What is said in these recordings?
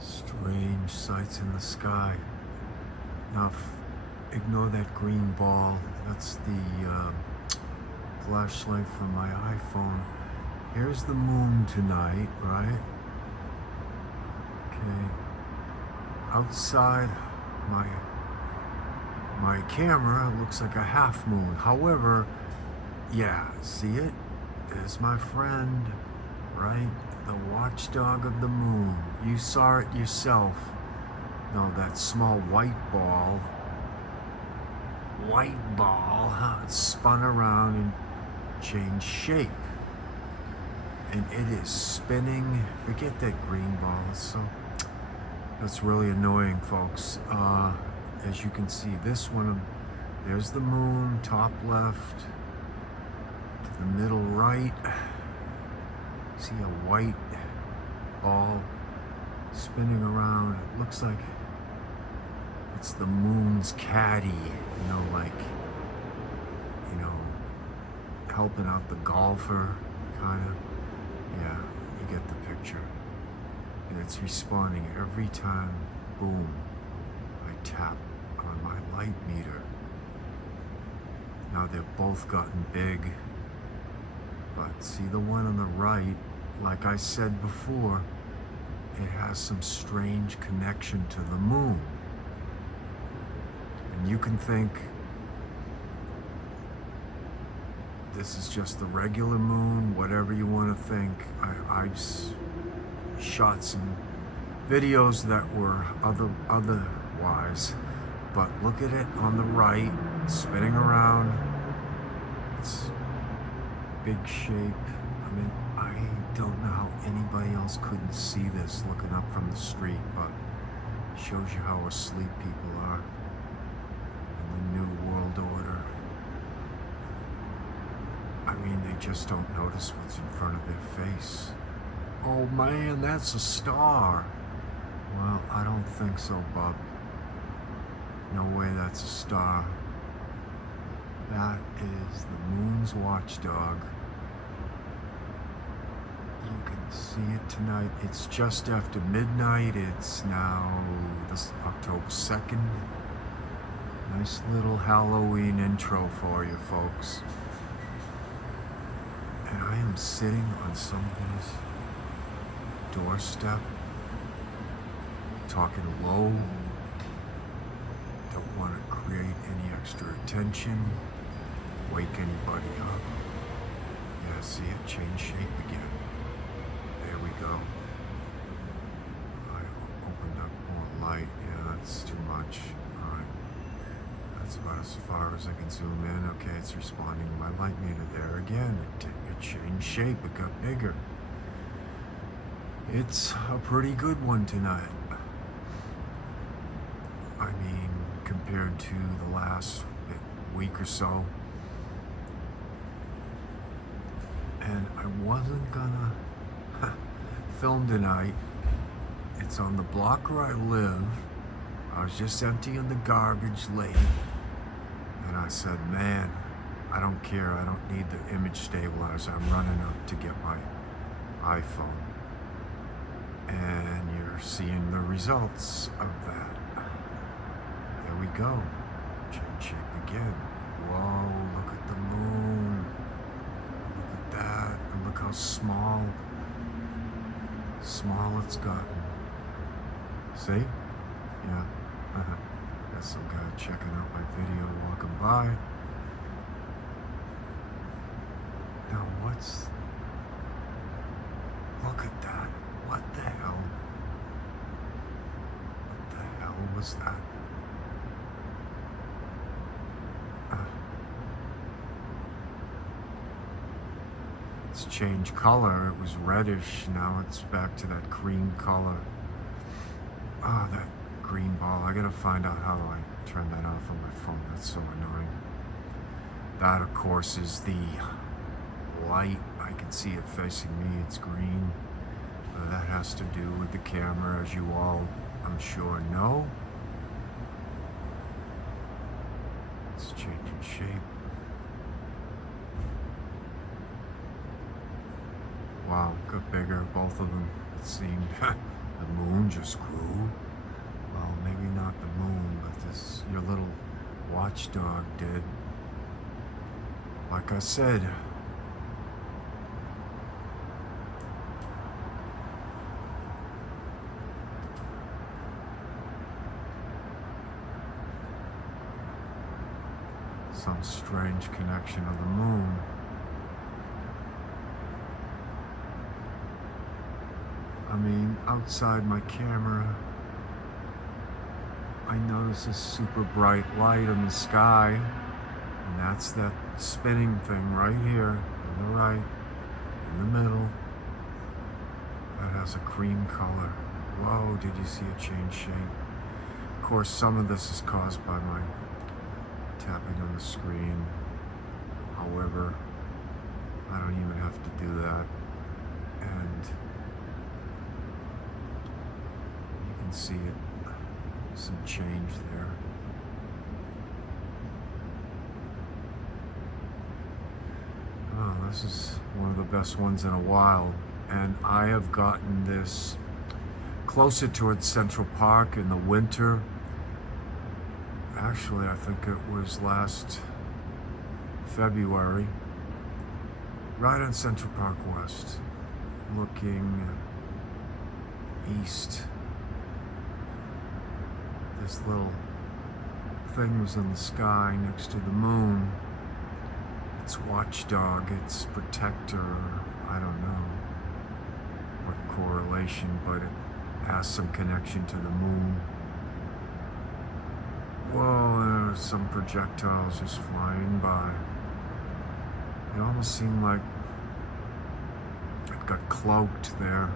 Strange sights in the sky. Now, ignore that green ball. That's the flashlight from my iPhone. Here's the moon tonight, right? Okay. Outside my camera looks like a half moon. However, yeah, see it? There's my friend, right? The watchdog of the moon. You saw it yourself. No, that small white ball, it spun around and changed shape. And it is spinning. Forget that green ball. That's really annoying, folks. As you can see, this one, there's the moon, top left, to the middle right. See a white ball spinning around. It looks like it's the moon's caddy, helping out the golfer, kind of. Yeah, you get the picture. And it's responding every time, boom, I tap on my light meter. Now they've both gotten big, but see the one on the right, like I said before, it has some strange connection to the moon. And you can think this is just the regular moon, whatever you want to think. I've shot some videos that were otherwise, but look at it on the right, spinning around. It's big shape. I mean, I don't know how anybody else couldn't see this looking up from the street, but it shows you how asleep people are in the new world order. I mean, they just don't notice what's in front of their face. Oh man, that's a star. Well, I don't think so, bub. No way that's a star. That is the moon's watchdog. You can see it tonight. It's just after midnight. It's now this October 2nd. Nice little Halloween intro for you folks. And I am sitting on someone's doorstep, talking low. Don't want to create any extra attention, wake anybody up. Yeah, see it change shape again. There we go. I opened up more light. Yeah, that's too much. All right. That's about as far as I can zoom in. Okay, it's responding to my light meter there again. It changed shape, it got bigger. It's a pretty good one tonight. I mean, compared to the last week or so. And I wasn't gonna film tonight. It's on the block where I live. I was just emptying the garbage late. And I said, man, I don't care. I don't need the image stabilizer. I'm running up to get my iPhone. And you're seeing the results of that. There we go. Change shape again. Whoa, look at the moon. Look at that. And look how small it's gotten. See? Yeah. Got some guy checking out my video walking by. Now look at that. What the hell? What the hell was that? It's changed color. It was reddish. Now it's back to that cream color. Ah, that green ball. I gotta find out how I turn that off on my phone. That's so annoying. That, of course, is the light. I can see it facing me. It's green. That has to do with the camera, as you all, I'm sure, know. It's changing shape. Wow, got bigger, both of them, it seemed. The moon just grew. watchdog did. Like I said, some strange connection of the moon. I mean, outside my camera, I notice a super bright light in the sky, and that's that spinning thing right here, to the right, in the middle, that has a cream color. Whoa, did you see it change shape? Of course, some of this is caused by my tapping on the screen. However, I don't even have to do that. And you can see it, some change there. Oh, this is one of the best ones in a while. And I have gotten this closer towards Central Park in the winter. Actually, I think it was last February, right on Central Park West, looking east. This little thing was in the sky next to the moon. It's watchdog, it's protector, I don't know what correlation, but it has some connection to the moon. Whoa, there's some projectiles just flying by. It almost seemed like it got cloaked there.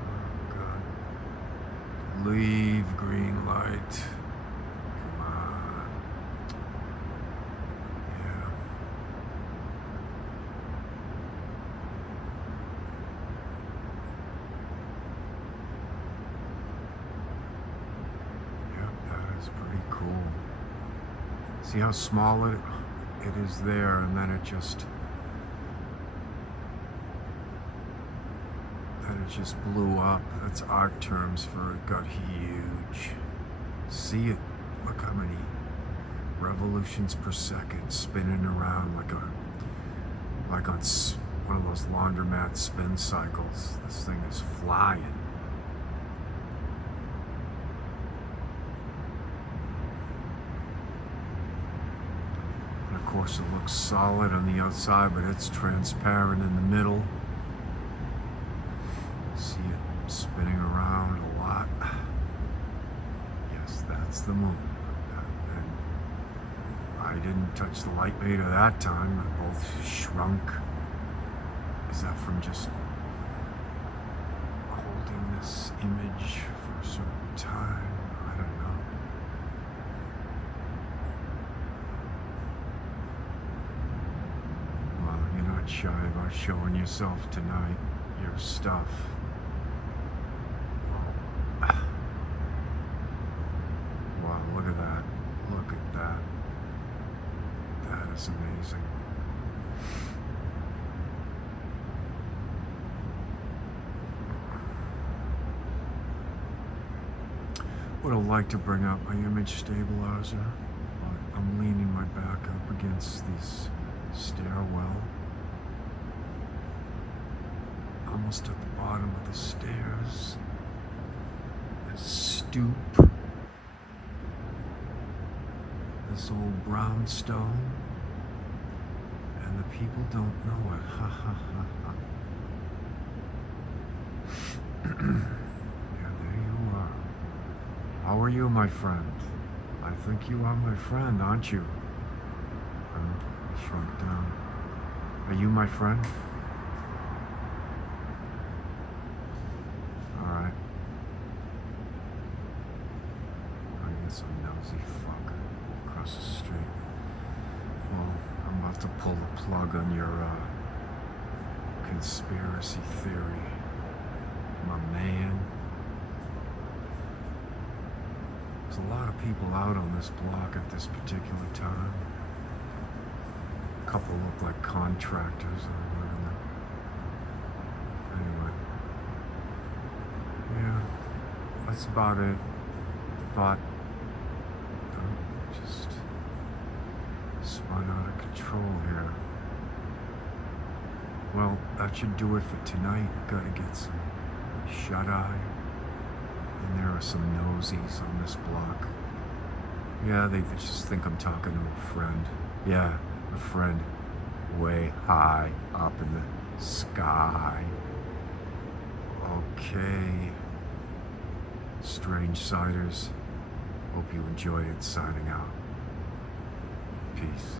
Oh, God. Leave, green light. Come on. Yeah. Pretty cool. See how small it is there, and then it just blew up. That's art terms for it got huge. See it? Look how many revolutions per second spinning around like on one of those laundromat spin cycles. This thing is flying. Of course, it looks solid on the outside, but it's transparent in the middle. See it spinning around a lot. Yes, that's the moon. And I didn't touch the light meter that time. They both shrunk. Is that from just holding this image for a certain time? I don't know. Shy about showing yourself tonight, your stuff. Wow, look at that. Look at that. That is amazing. Would have liked to bring up my image stabilizer, but I'm leaning my back up against this stairwell. Almost at the bottom of the stairs. This stoop. This old brownstone. And the people don't know it. Ha ha ha ha. Yeah, there you are. How are you, my friend? I think you are my friend, aren't you? Shrunk down. Are you my friend? Some nosy fuck across the street. Well, I'm about to pull the plug on your conspiracy theory, my man. There's a lot of people out on this block at this particular time. A couple look like contractors that are living there. Anyway. Yeah. I that's about it. Thought just spun out of control here. Well, that should do it for tonight. Gotta get some shut-eye. And there are some nosies on this block. Yeah, they just think I'm talking to a friend. Yeah, a friend way high up in the sky. Okay. Strange Siders. Hope you enjoyed it. Signing out. Peace.